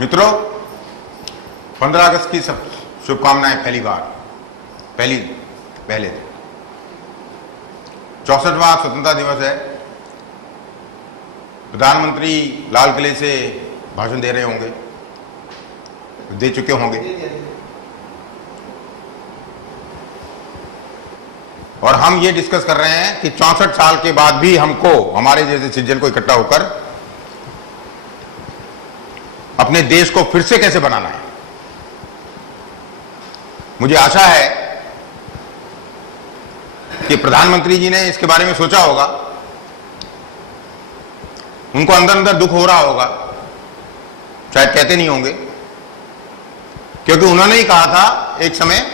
मित्रों, 15 अगस्त की सब शुभकामनाएं पहले 64वां स्वतंत्रता दिवस है। प्रधानमंत्री लाल किले से भाषण दे रहे होंगे, दे चुके होंगे, और हम ये डिस्कस कर रहे हैं कि 64 साल के बाद भी हमको, हमारे जैसे सिटीजन को इकट्ठा होकर अपने देश को फिर से कैसे बनाना है। मुझे आशा है कि प्रधानमंत्री जी ने इसके बारे में सोचा होगा, उनको अंदर अंदर दुख हो रहा होगा, शायद कहते नहीं होंगे, क्योंकि उन्होंने ही कहा था एक समय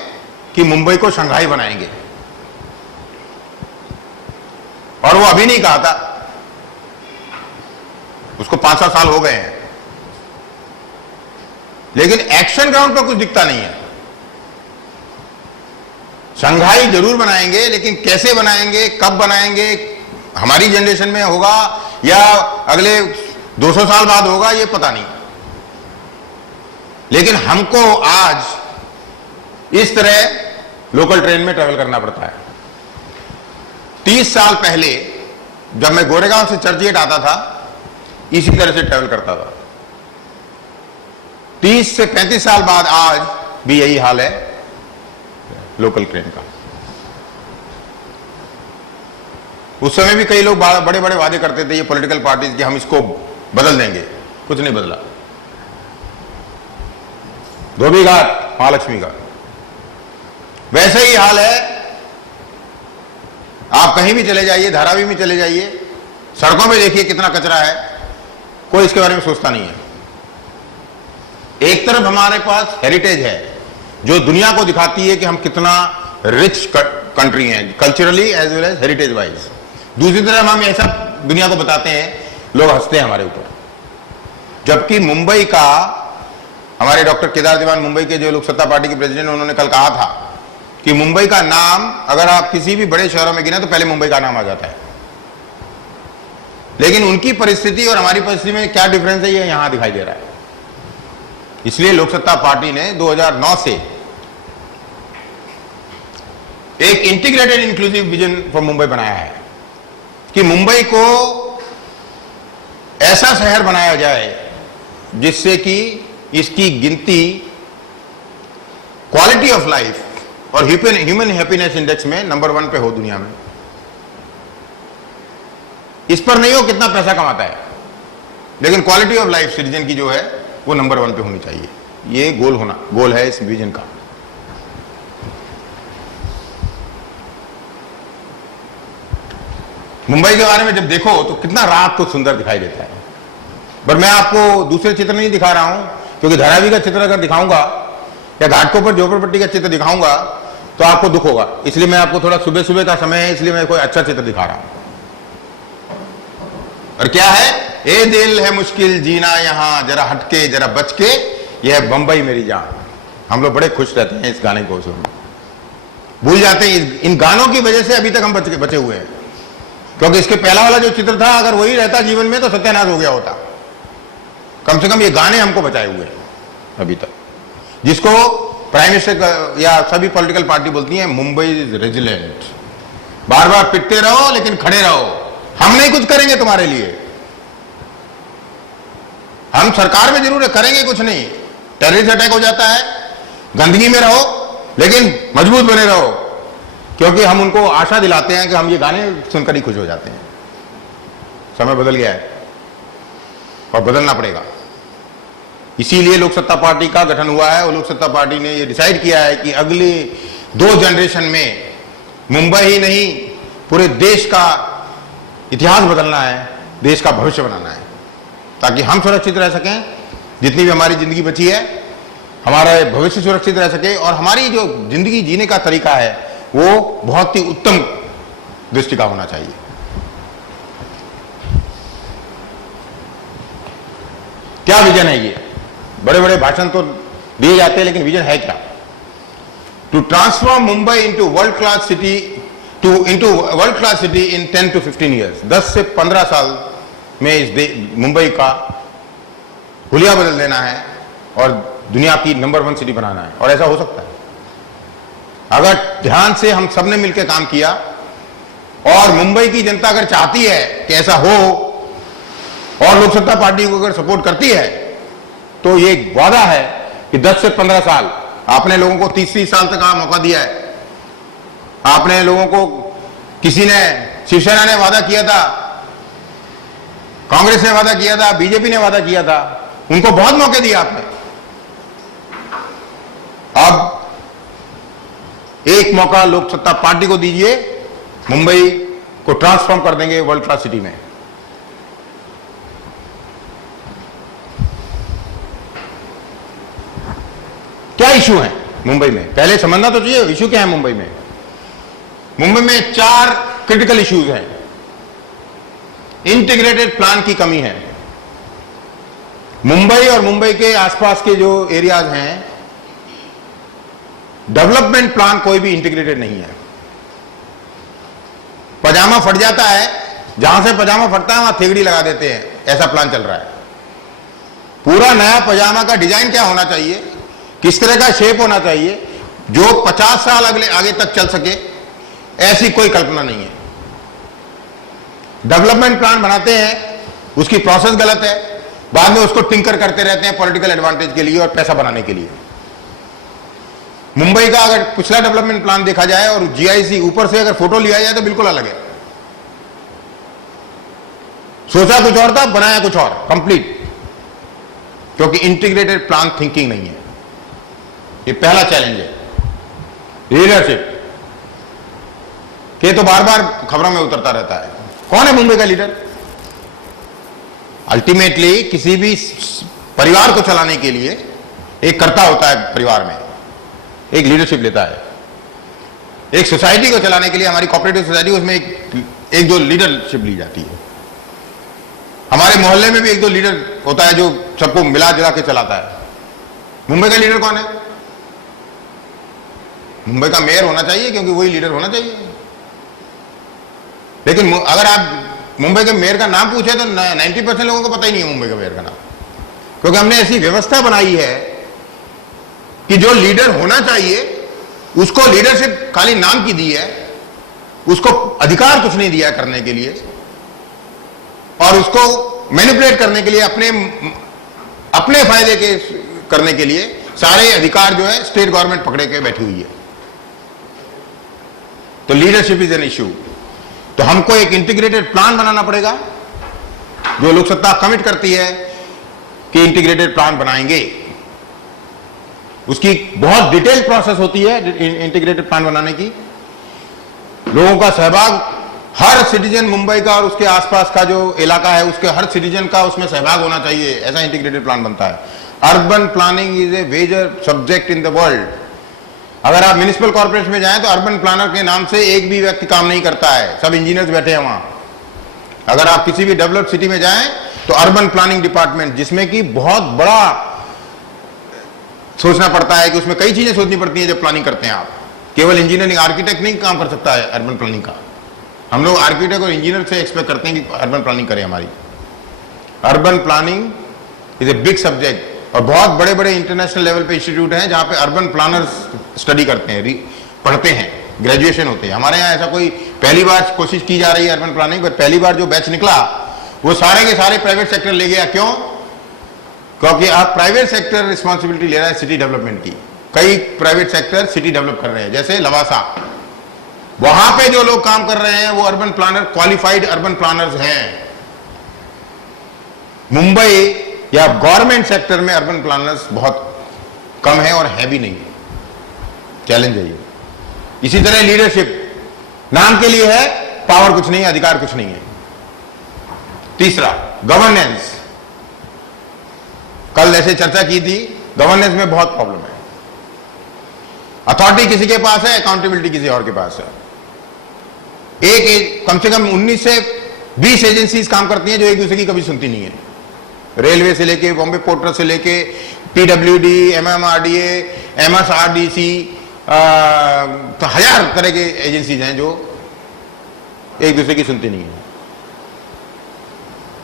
कि मुंबई को शंघाई बनाएंगे, और वो अभी नहीं कहा था, उसको 5-7 साल हो गए हैं, लेकिन एक्शन ग्राउंड पर कुछ दिखता नहीं है। शंघाई जरूर बनाएंगे, लेकिन कैसे बनाएंगे, कब बनाएंगे, हमारी जनरेशन में होगा या अगले 200 साल बाद होगा, ये पता नहीं। लेकिन हमको आज इस तरह लोकल ट्रेन में ट्रेवल करना पड़ता है। 30 साल पहले जब मैं गोरेगांव से चर्चगेट आता था, इसी तरह से ट्रेवल करता था। 30 से 35 साल बाद आज भी यही हाल है लोकल ट्रेन का। उस समय भी कई लोग बड़े बड़े वादे करते थे, ये पॉलिटिकल पार्टीज, कि हम इसको बदल देंगे। कुछ नहीं बदला। धोबी घाट महालक्ष्मी का वैसे ही हाल है। आप कहीं भी चले जाइए, धारावी में चले जाइए, सड़कों में देखिए कितना कचरा है, कोई इसके बारे में सोचता नहीं है। एक तरफ हमारे पास हेरिटेज है जो दुनिया को दिखाती है कि हम कितना रिच कंट्री हैं, culturally as well as heritage wise. दूसरी तरफ हम ऐसा दुनिया को बताते हैं, लोग हंसते हैं हमारे ऊपर। जबकि मुंबई का, हमारे डॉक्टर केदार दीवान मुंबई के जो लोक सत्ता पार्टी के प्रेसिडेंट, उन्होंने कल कहा था कि मुंबई का नाम अगर आप किसी भी बड़े शहरों में गिने तो पहले मुंबई का नाम आ जाता है। लेकिन उनकी परिस्थिति और हमारी परिस्थिति में क्या डिफरेंस है, ये यहां दिखाई दे रहा है। इसलिए लोक सत्ता पार्टी ने 2009 से एक integrated inclusive vision for Mumbai बनाया है कि मुंबई को ऐसा शहर बनाया जाए जिससे कि इसकी गिनती क्वालिटी ऑफ लाइफ और ह्यूमन हैप्पीनेस इंडेक्स में नंबर 1 पे हो दुनिया में। इस पर नहीं हो कितना पैसा कमाता है, लेकिन क्वालिटी ऑफ लाइफ सिटीजन की जो है वो नंबर 1 पे होनी चाहिए। ये गोल है इस विजन का। मुंबई के बारे में जब देखो तो कितना रात को सुंदर दिखाई देता है। पर मैं आपको दूसरे चित्र नहीं दिखा रहा हूं, क्योंकि धारावी का चित्र अगर दिखाऊंगा या घाटकोपर झोपड़पट्टी का चित्र दिखाऊंगा तो आपको दुख होगा। इसलिए मैं आपको थोड़ा सुबह सुबह का समय है, इसलिए मैं कोई अच्छा चित्र दिखा रहा हूं। और क्या है, ए दिल है मुश्किल जीना यहां, जरा हटके जरा बच के, यह बंबई मेरी जान। हम लोग बड़े खुश रहते हैं इस गाने को सुन, भूल जाते हैं। इन गानों की वजह से अभी तक हम बचे हुए हैं, क्योंकि इसके पहला वाला जो चित्र था, अगर वही रहता जीवन में तो सत्यानाश हो गया होता। कम से कम ये गाने हमको बचाए हुए हैं अभी तक, जिसको प्राइम मिनिस्टर या सभी पॉलिटिकल पार्टी बोलती है मुंबई इज रेजिलेंट। बार बार पिटते रहो लेकिन खड़े रहो, हम नहीं कुछ करेंगे तुम्हारे लिए। हम सरकार में जरूर करेंगे कुछ नहीं, टेररिस्ट अटैक हो जाता है, गंदगी में रहो लेकिन मजबूत बने रहो, क्योंकि हम उनको आशा दिलाते हैं कि हम ये गाने सुनकर ही खुश हो जाते हैं। समय बदल गया है और बदलना पड़ेगा। इसीलिए लोक सत्ता पार्टी का गठन हुआ है, और लोक सत्ता पार्टी ने ये डिसाइड किया है कि अगले 2 जनरेशन में मुंबई ही नहीं पूरे देश का इतिहास बदलना है, देश का भविष्य बनाना है, ताकि हम सुरक्षित रह सकें, जितनी भी हमारी जिंदगी बची है हमारा भविष्य सुरक्षित रह सके, और हमारी जो जिंदगी जीने का तरीका है वो बहुत ही उत्तम दृष्टि का होना चाहिए। क्या विजन है ये? बड़े बड़े भाषण तो दिए जाते हैं, लेकिन विजन है क्या? To transform Mumbai into world class city in 10 to 15 years. 10 से 15 साल में इस मुंबई का हुलिया बदल देना है। और दुनिया की नंबर 1 सिटी बनाना है, और ऐसा हो सकता है अगर ध्यान से हम सबने मिलकर काम किया। और मुंबई की जनता अगर चाहती है कि ऐसा हो और लोक सत्ता पार्टी को अगर सपोर्ट करती है, तो ये एक वादा है कि 10 से 15 साल आपने लोगों को 30 साल तक का मौका दिया है। आपने लोगों को, किसी ने, शिवसेना ने वादा किया था, कांग्रेस ने वादा किया था, बीजेपी ने वादा किया था, उनको बहुत मौके दिए आपने। अब एक मौका लोक सत्ता पार्टी को दीजिए, मुंबई को ट्रांसफॉर्म कर देंगे वर्ल्ड क्लास सिटी में। क्या इशू है मुंबई में, पहले समझना तो चाहिए इशू क्या है मुंबई में। मुंबई में 4 क्रिटिकल इश्यूज हैं। इंटीग्रेटेड प्लान की कमी है। मुंबई और मुंबई के आसपास के जो एरियाज हैं, डेवलपमेंट प्लान कोई भी इंटीग्रेटेड नहीं है। पजामा फट जाता है, जहां से पजामा फटता है वहां थेगड़ी लगा देते हैं, ऐसा प्लान चल रहा है। पूरा नया पजामा का डिजाइन क्या होना चाहिए, किस तरह का शेप होना चाहिए, जो 50 साल अगले आगे तक चल सके, ऐसी कोई कल्पना नहीं है। डेवलपमेंट प्लान बनाते हैं, उसकी प्रोसेस गलत है, बाद में उसको टिंकर करते रहते हैं पॉलिटिकल एडवांटेज के लिए और पैसा बनाने के लिए। मुंबई का अगर पिछला डेवलपमेंट प्लान देखा जाए और जीआईसी ऊपर से अगर फोटो लिया जाए तो बिल्कुल अलग है। सोचा कुछ और था, बनाया कुछ और, कंप्लीट, क्योंकि इंटीग्रेटेड प्लान थिंकिंग नहीं है। ये पहला चैलेंज है। लीडरशिप के तो बार बार खबरों में उतरता रहता है। कौन है मुंबई का लीडर? अल्टीमेटली किसी भी परिवार को चलाने के लिए एक कर्ता होता है, परिवार में एक लीडरशिप लेता है। एक सोसाइटी को चलाने के लिए, हमारी कोऑपरेटिव सोसाइटी, उसमें एक दो लीडरशिप ली जाती है। हमारे मोहल्ले में भी 1-2 लीडर होता है जो सबको मिला जुला के चलाता है। मुंबई का लीडर कौन है? मुंबई का मेयर होना चाहिए, क्योंकि वही लीडर होना चाहिए। लेकिन अगर आप मुंबई के मेयर का नाम पूछे तो 90% लोगों को पता ही नहीं है मुंबई का मेयर का नाम, क्योंकि हमने ऐसी व्यवस्था बनाई है कि जो लीडर होना चाहिए उसको लीडरशिप खाली नाम की दी है, उसको अधिकार कुछ नहीं दिया करने के लिए, और उसको मैनिपुलेट करने के लिए, अपने फायदे के करने के लिए सारे अधिकार जो है स्टेट गवर्नमेंट पकड़े के बैठी हुई है। तो लीडरशिप इज एन इश्यू। तो हमको एक इंटीग्रेटेड प्लान बनाना पड़ेगा, जो लोक सत्ता कमिट करती है कि इंटीग्रेटेड प्लान बनाएंगे। उसकी बहुत डिटेल प्रोसेस होती है इंटीग्रेटेड प्लान बनाने की। लोगों का सहभाग, हर सिटीजन मुंबई का और उसके आसपास का जो इलाका है उसके हर सिटीजन का उसमें सहभाग होना चाहिए, ऐसा इंटीग्रेटेड प्लान बनता है। Urban planning is a major subject in the world. अगर आप म्युनिसिपल कॉर्पोरेशन में जाएं तो अर्बन प्लानर के नाम से एक भी व्यक्ति काम नहीं करता है, सब इंजीनियर्स बैठे हैं वहां। अगर आप किसी भी डेवलप्ड सिटी में जाएं तो अर्बन प्लानिंग डिपार्टमेंट, जिसमें कि बहुत बड़ा सोचना पड़ता है, कि उसमें कई चीजें सोचनी पड़ती हैं जब प्लानिंग करते हैं आप। केवल इंजीनियरिंग, आर्किटेक्ट नहीं काम कर सकता है अर्बन प्लानिंग का। हम लोग आर्किटेक्ट और इंजीनियर से एक्सपेक्ट करते हैं कि अर्बन प्लानिंग करें हमारी। Urban planning is a big subject, और बहुत बड़े बड़े इंटरनेशनल लेवल पे इंस्टीट्यूट हैं जहां पे अर्बन प्लानर्स स्टडी करते हैं, पढ़ते हैं, ग्रेजुएशन होते हैं। हमारे यहाँ ऐसा कोई पहली बार कोशिश की जा रही है अर्बन प्लानिंग, पर पहली बार जो बैच निकला वो सारे के सारे प्राइवेट सेक्टर ले गया। क्यों? क्योंकि आप प्राइवेट सेक्टर रिस्पॉन्सिबिलिटी ले रहा है सिटी डेवलपमेंट की। कई प्राइवेट सेक्टर सिटी डेवलप कर रहे हैं, जैसे लवासा, वहां पे जो लोग काम कर रहे हैं वो urban planner, qualified urban planners हैं। मुंबई या गवर्नमेंट सेक्टर में अर्बन प्लानर्स बहुत कम है और है भी नहीं। चैलेंज है ये। इसी तरह लीडरशिप नाम के लिए है, पावर कुछ नहीं है, अधिकार कुछ नहीं है। तीसरा, गवर्नेंस। कल ऐसे चर्चा की थी, गवर्नेंस में बहुत प्रॉब्लम है। अथॉरिटी किसी के पास है, अकाउंटेबिलिटी किसी और के पास है। कम से कम 19 से 20 एजेंसीज काम करती हैं जो एक दूसरे की कभी सुनती नहीं है। रेलवे से लेके, बॉम्बे पोर्ट ट्रस्ट से लेके, पीडब्ल्यूडी, एमएमआरडीए, एमएसआरडीसी, तो 1000 तरह के एजेंसीज हैं जो एक दूसरे की सुनती नहीं है।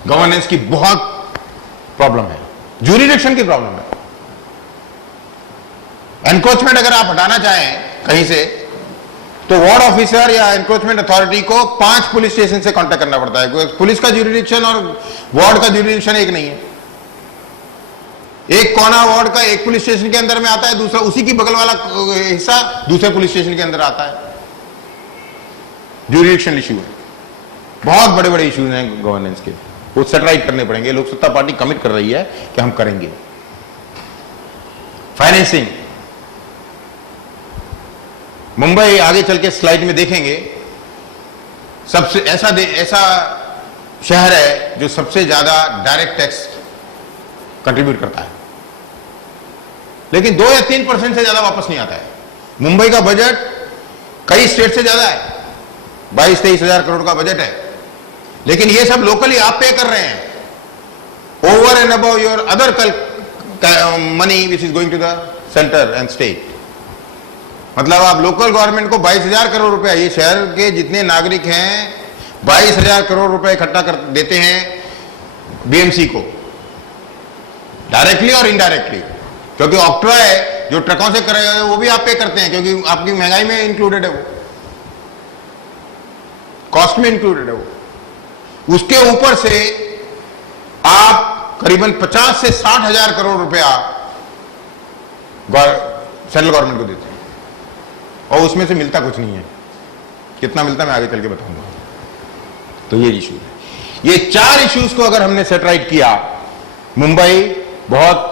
गवर्नेंस की बहुत प्रॉब्लम है, ज्यूरिडिक्शन की प्रॉब्लम है। एनक्रोचमेंट अगर आप हटाना चाहें कहीं से, तो वार्ड ऑफिसर या एनक्रोचमेंट अथॉरिटी को 5 पुलिस स्टेशन से कांटेक्ट करना पड़ता है। पुलिस का ज्यूरिडिक्शन और वार्ड का ज्यूरिडिक्शन एक नहीं है। एक कोना वार्ड का एक पुलिस स्टेशन के अंदर में आता है, दूसरा उसी की बगल वाला हिस्सा दूसरे पुलिस स्टेशन के अंदर आता है। ज्यूरिडिक्शन इश्यू है, बहुत बड़े बड़े इश्यूज हैं गवर्नेंस के, वो सेटराइट करने पड़ेंगे। लोक सत्ता पार्टी कमिट कर रही है कि हम करेंगे। फाइनेंसिंग, मुंबई आगे चल के स्लाइड में देखेंगे, सबसे ऐसा शहर है जो सबसे ज्यादा डायरेक्ट टैक्स कंट्रीब्यूट करता है, लेकिन 2 या 3% से ज्यादा वापस नहीं आता है। मुंबई का बजट कई स्टेट से ज्यादा है, 22-23 हजार करोड़ का बजट है, लेकिन ये सब लोकली आप पे कर रहे हैं, over and above your other money which is going to the centre and state. मतलब आप लोकल गवर्नमेंट को 22,000 करोड़ रुपया, ये शहर के जितने नागरिक हैं 22,000 करोड़ रुपए इकट्ठा कर देते हैं बीएमसी को, डायरेक्टली और इनडायरेक्टली, क्योंकि ऑक्ट्रॉय जो ट्रकों से करेगा वो भी आप पे करते हैं, क्योंकि आपकी महंगाई में इंक्लूडेड है, वो कॉस्ट में इंक्लूडेड है वो। उसके ऊपर से आप करीबन 50 से 60 हजार करोड़ रुपया सेंट्रल गवर्नमेंट को देते हैं, और उसमें से मिलता कुछ नहीं है। कितना मिलता मैं आगे चल के बताऊंगा। तो ये इशू है। ये 4 इश्यूज को अगर हमने सेटराइट किया, मुंबई बहुत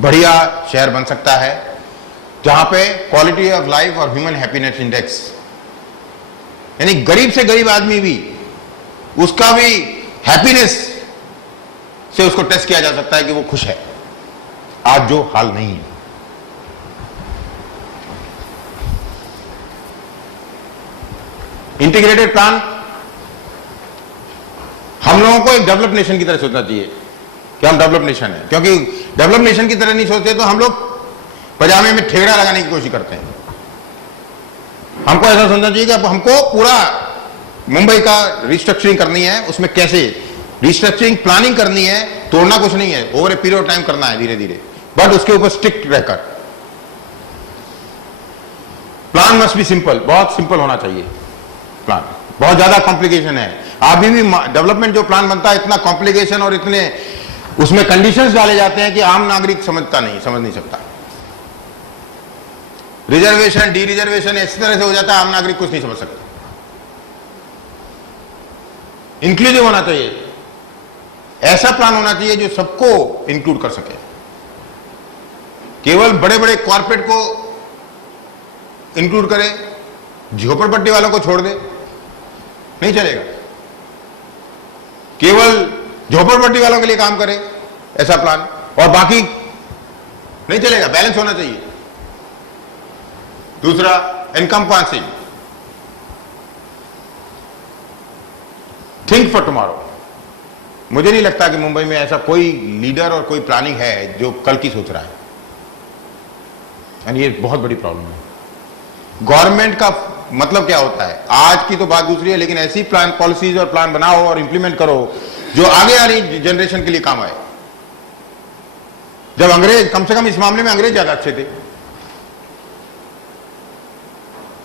बढ़िया शहर बन सकता है, जहां पे क्वालिटी ऑफ लाइफ और ह्यूमन हैप्पीनेस इंडेक्स, यानी गरीब से गरीब आदमी भी, उसका भी हैप्पीनेस से उसको टेस्ट किया जा सकता है कि वो खुश है, आज जो हाल नहीं है। इंटीग्रेटेड प्लान, हम लोगों को एक डेवलप नेशन की तरह सोचना चाहिए कि हम डेवलप नेशन है, क्योंकि डेवलप नेशन की तरह नहीं सोचते तो हम लोग पजामे में ठेगड़ा लगाने की कोशिश करते हैं। हमको ऐसा समझना चाहिए कि अब हमको पूरा मुंबई का रिस्ट्रक्चरिंग करनी है, उसमें कैसे रिस्ट्रक्चरिंग प्लानिंग करनी है, तोड़ना कुछ नहीं है, over a period of time करना है धीरे धीरे, बट उसके ऊपर स्ट्रिक्ट रहकर। प्लान मस्ट बी सिंपल, बहुत सिंपल होना चाहिए प्लान, बहुत ज्यादा कॉम्प्लिकेशन है। अभी भी डेवलपमेंट जो प्लान बनता है इतना कॉम्प्लिकेशन और इतने उसमें कंडीशंस डाले जाते हैं कि आम नागरिक समझ नहीं सकता। रिजर्वेशन डी रिजर्वेशन इस तरह से हो जाता है, आम नागरिक कुछ नहीं समझ सकता। इंक्लूसिव होना चाहिए, ऐसा प्लान होना चाहिए जो सबको इंक्लूड कर सके। केवल बड़े बड़े कॉर्पोरेट को इंक्लूड करे, झोपड़पट्टी वालों को छोड़ दे, नहीं चलेगा। केवल झोपड़पट्टी वालों के लिए काम करे ऐसा प्लान, और बाकी नहीं चलेगा, बैलेंस होना चाहिए। दूसरा, एनकम्पासिंग, थिंक फॉर टुमारो। मुझे नहीं लगता कि मुंबई में ऐसा कोई लीडर और कोई प्लानिंग है जो कल की सोच रहा है, यानी ये बहुत बड़ी प्रॉब्लम है। गवर्नमेंट का मतलब क्या होता है, आज की तो बात दूसरी है, लेकिन ऐसी प्लान पॉलिसीज और प्लान बनाओ और इंप्लीमेंट करो जो आगे वाली जनरेशन के लिए काम आए। जब अंग्रेज, कम से कम इस मामले में अंग्रेज ज्यादा अच्छे थे।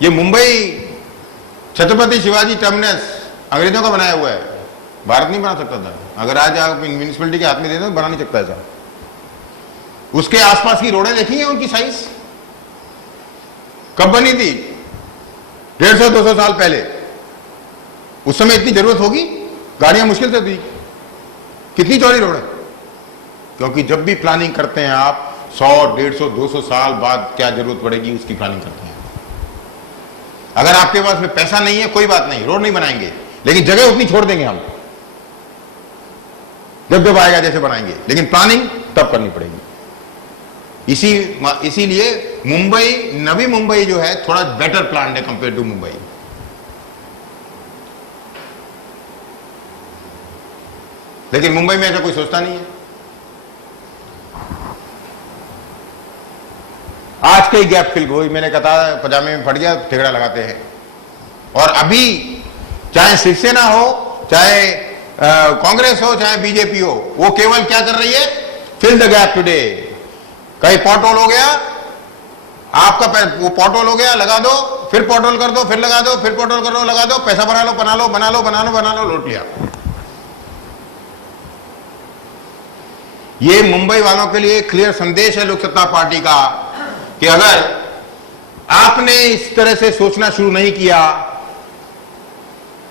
ये मुंबई छत्रपति शिवाजी टर्मिनस अंग्रेजों का बनाया हुआ है, भारत नहीं बना सकता था। अगर आज आप म्यूनिसिपैलिटी के हाथ में दे दो, बना नहीं सकता ऐसा। उसके आसपास की रोडें देखी हैं, उनकी साइज कब बनी थी? 150-200 साल पहले। उस समय इतनी जरूरत होगी, गाड़ियां मुश्किल से थी। कितनी चौड़ी रोड है, क्योंकि जब भी प्लानिंग करते हैं आप 100, 150, 200 साल बाद क्या जरूरत पड़ेगी उसकी प्लानिंग करते हैं। अगर आपके पास में पैसा नहीं है, कोई बात नहीं, रोड नहीं बनाएंगे, लेकिन जगह उतनी छोड़ देंगे हम, जब जब आएगा जैसे बनाएंगे, लेकिन प्लानिंग तब करनी पड़ेगी। इसीलिए मुंबई, नवी मुंबई जो है थोड़ा बेटर प्लान है कंपेयर टू मुंबई। लेकिन मुंबई में ऐसा कोई सोचता नहीं है। आज कई गैप फिल गई, मैंने कहा पजामे में फट गया, ठेगड़ा लगाते हैं। और अभी चाहे शिवसेना हो, चाहे कांग्रेस हो, चाहे बीजेपी हो, वो केवल क्या कर रही है? Fill the gap today. कहीं पॉट होल हो गया, आपका वो पोर्टल हो गया, लगा दो, फिर पोर्टल कर दो, फिर लगा दो, फिर पोर्टल कर दो, लगा दो, पैसा बना लो, बना लो, बना लो, बना लो, बना लो, लूट लिया। ये मुंबई वालों के लिए क्लियर संदेश है लोक सत्ता पार्टी का कि अगर आपने इस तरह से सोचना शुरू नहीं किया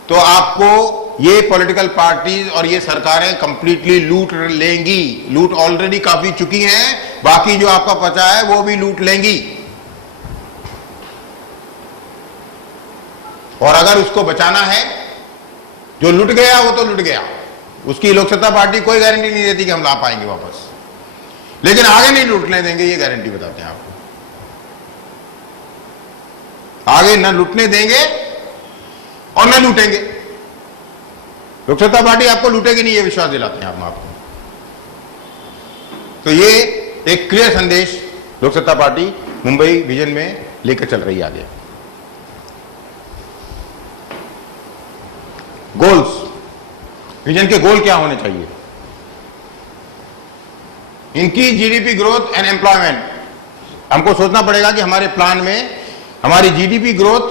तो आपको ये पॉलिटिकल पार्टीज और ये सरकारें कंप्लीटली लूट लेंगी। लूट ऑलरेडी काफी चुकी हैं, बाकी जो आपका बचा है वो भी लूट लेंगी। और अगर उसको बचाना है, जो लुट गया वो तो लुट गया, उसकी लोक सत्ता पार्टी कोई गारंटी नहीं देती कि हम ला पाएंगे वापस, लेकिन आगे नहीं लूटने देंगे, ये गारंटी बताते हैं आपको। आगे न लूटने देंगे और न लूटेंगे। लोक सत्ता पार्टी आपको लूटेगी नहीं, ये विश्वास दिलाते हैं हम आपको। तो ये एक क्लियर संदेश लोक सत्ता पार्टी मुंबई विजन में लेकर चल रही है आगे। गोल्स, विजन के गोल क्या होने चाहिए? इनकी जीडीपी ग्रोथ एंड एम्प्लॉयमेंट, हमको सोचना पड़ेगा कि हमारे प्लान में हमारी जीडीपी ग्रोथ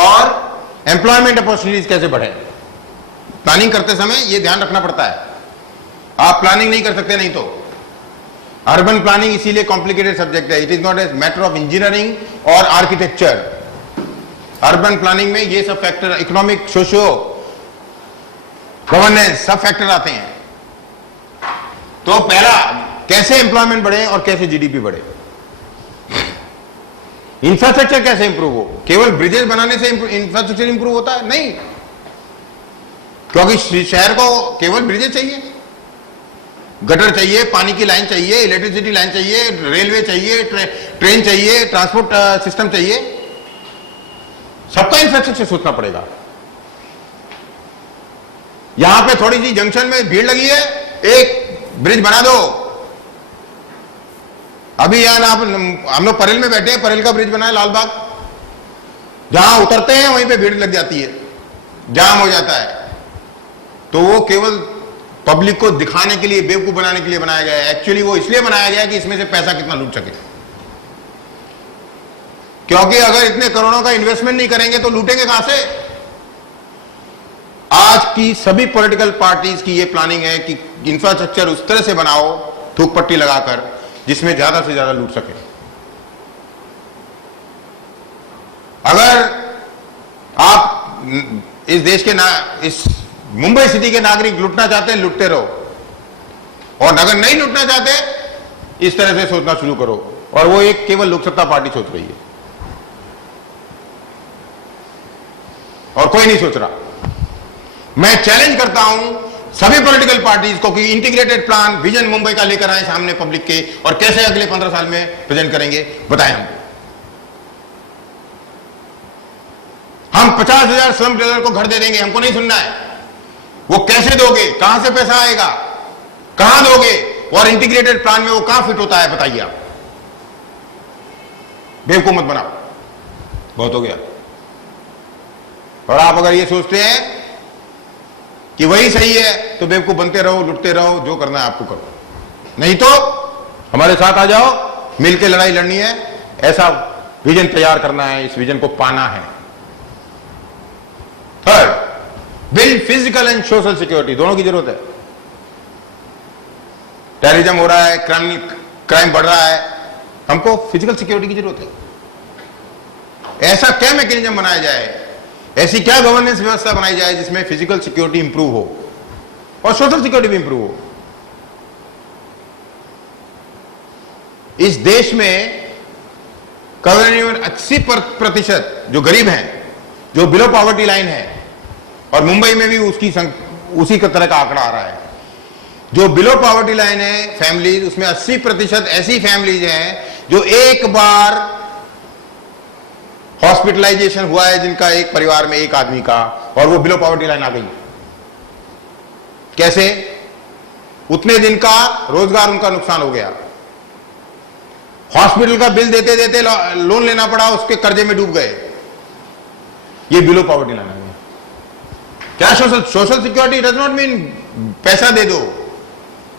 और एम्प्लॉयमेंट अपॉर्चुनिटीज कैसे बढ़े। प्लानिंग करते समय यह ध्यान रखना पड़ता है, आप प्लानिंग नहीं कर सकते नहीं तो। अर्बन प्लानिंग इसीलिए कॉम्प्लिकेटेड सब्जेक्ट है, it is not a matter of engineering और आर्किटेक्चर। अर्बन प्लानिंग में ये सब फैक्टर, इकोनॉमिक, सोशियो, गवर्नेंस, सब फैक्टर आते हैं। तो पहला, कैसे एम्प्लॉयमेंट बढ़े और कैसे जीडीपी बढ़े। इंफ्रास्ट्रक्चर कैसे इंप्रूव हो? केवल ब्रिजेस बनाने से इंफ्रास्ट्रक्चर इंप्रूव होता है? नहीं, क्योंकि शहर को केवल ब्रिजेस चाहिए, गटर चाहिए, पानी की लाइन चाहिए, इलेक्ट्रिसिटी लाइन चाहिए, रेलवे चाहिए, ट्रेन चाहिए, ट्रांसपोर्ट सिस्टम चाहिए, सबका इंफ्रास्ट्रक्चर सोचना पड़ेगा। यहां पे थोड़ी सी जंक्शन में भीड़ लगी है, एक ब्रिज बना दो। अभी यहां हम लोग परेल में बैठे हैं, परेल का ब्रिज बना है लालबाग, जहां उतरते हैं वहीं पे भीड़ लग जाती है, जाम हो जाता है। तो वो केवल पब्लिक को दिखाने के लिए, बेवकूफ बनाने के लिए बनाया गया है। एक्चुअली वो इसलिए बनाया गया है कि इसमें से पैसा कितना लूट सके, क्योंकि अगर इतने करोड़ों का इन्वेस्टमेंट नहीं करेंगे तो लूटेंगे कहां से। आज की सभी पॉलिटिकल पार्टीज की ये प्लानिंग है कि इंफ्रास्ट्रक्चर उस तरह से बनाओ, थूक पट्टी लगाकर, जिसमें ज्यादा से ज्यादा लूट सके। अगर आप इस देश के इस मुंबई सिटी के नागरिक लूटना चाहते हैं, लूटते रहो, और अगर नहीं लूटना चाहते, इस तरह से सोचना शुरू करो। और वो एक केवल लोक सत्ता पार्टी सोच रही है और कोई नहीं सोच रहा। मैं चैलेंज करता हूं सभी पॉलिटिकल पार्टीज को कि इंटीग्रेटेड प्लान, विजन मुंबई का लेकर आए सामने पब्लिक के, और कैसे अगले 15 साल में प्रेजेंट करेंगे, बताएं हमको। हम 50,000 स्लम डवेलपर को घर दे देंगे, हमको नहीं सुनना है। वो कैसे दोगे, कहां से पैसा आएगा, कहां दोगे, और इंटीग्रेटेड प्लान में वो कहां फिट होता है, बताइए आप। बेवकूफ मत बनाओ, बहुत हो गया। और आप अगर ये सोचते हैं कि वही सही है तो बेवकूफ बनते रहो, लुटते रहो, जो करना है आपको करो, नहीं तो हमारे साथ आ जाओ, मिलकर लड़ाई लड़नी है। ऐसा विजन तैयार करना है, इस विजन को पाना है। Third, build physical and social security, दोनों की जरूरत है। टेररिज्म हो रहा है, क्राइम बढ़ रहा है, हमको फिजिकल सिक्योरिटी की जरूरत है। ऐसा क्या मैकेनिज्म बनाया जाए, ऐसी क्या गवर्नेंस व्यवस्था बनाई जाए जिसमें फिजिकल सिक्योरिटी इंप्रूव हो और सोशल सिक्योरिटी भी इंप्रूव हो। इस देश में करीबन 80% जो गरीब हैं, जो बिलो पॉवर्टी लाइन है, और मुंबई में भी उसी तरह का आंकड़ा आ रहा है, जो बिलो पॉवर्टी लाइन है फैमिलीज, उसमें 80% ऐसी फैमिलीज हैं जो एक बार हॉस्पिटलाइजेशन हुआ है, जिनका एक परिवार में एक आदमी का, और वो बिलो पॉवर्टी लाइन आ गई। कैसे? उतने दिन का रोजगार उनका नुकसान हो गया, हॉस्पिटल का बिल देते देते लोन लेना पड़ा, उसके कर्जे में डूब गए, ये बिलो पॉवर्टी लाइन आ गई। क्या social security does not mean पैसा दे दो,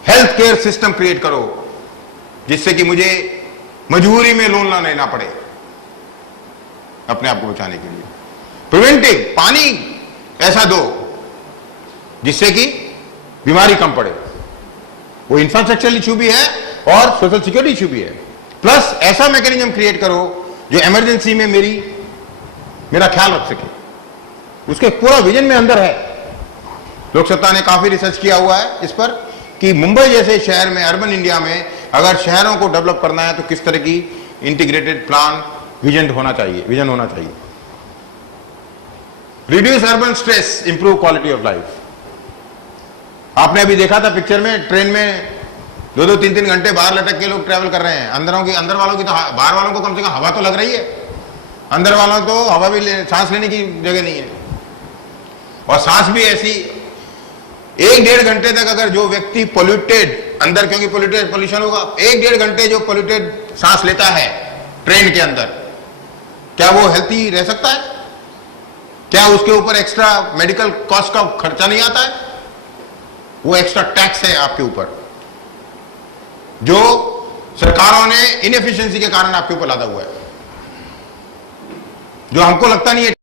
हेल्थ केयर सिस्टम क्रिएट करो जिससे कि मुझे मजबूरी में लोन ना लेना पड़े। अपने आप को बचाने के लिए। प्रिवेंटिव, पानी ऐसा दो जिससे कि बीमारी कम पड़े, वो इंफ्रास्ट्रक्चरल इश्यू भी है और सोशल सिक्योरिटी इश्यू भी है। प्लस ऐसा मैकेनिज्म क्रिएट करो जो इमरजेंसी में मेरा ख्याल रख सके, उसके पूरा विजन में अंदर है। लोक सत्ता ने काफी रिसर्च किया हुआ है इस पर कि मुंबई जैसे शहर में, अर्बन इंडिया में अगर शहरों को डेवलप करना है तो किस तरह की इंटीग्रेटेड प्लान विजन होना चाहिए। Reduce urban stress, improve quality of life. आपने अभी देखा था पिक्चर में, ट्रेन में 2-2, 3-3 घंटे बाहर लटक के लोग ट्रैवल कर रहे हैं। अंदर वालों की तो, बाहर वालों को कम से कम हवा तो लग रही है, अंदर वालों तो हवा भी सांस लेने की जगह नहीं है। और सांस भी ऐसी 1-1.5 घंटे तक अगर जो व्यक्ति पोल्यूटेड अंदर, क्योंकि पोल्यूशन होगा, 1-1.5 घंटे जो पोल्यूटेड सांस लेता है ट्रेन के अंदर, क्या वो हेल्थी रह सकता है? क्या उसके ऊपर एक्स्ट्रा मेडिकल कॉस्ट का खर्चा नहीं आता है? वो एक्स्ट्रा टैक्स है आपके ऊपर जो सरकारों ने इनएफिशिएंसी के कारण आपके ऊपर लादा हुआ है, जो हमको लगता नहीं है।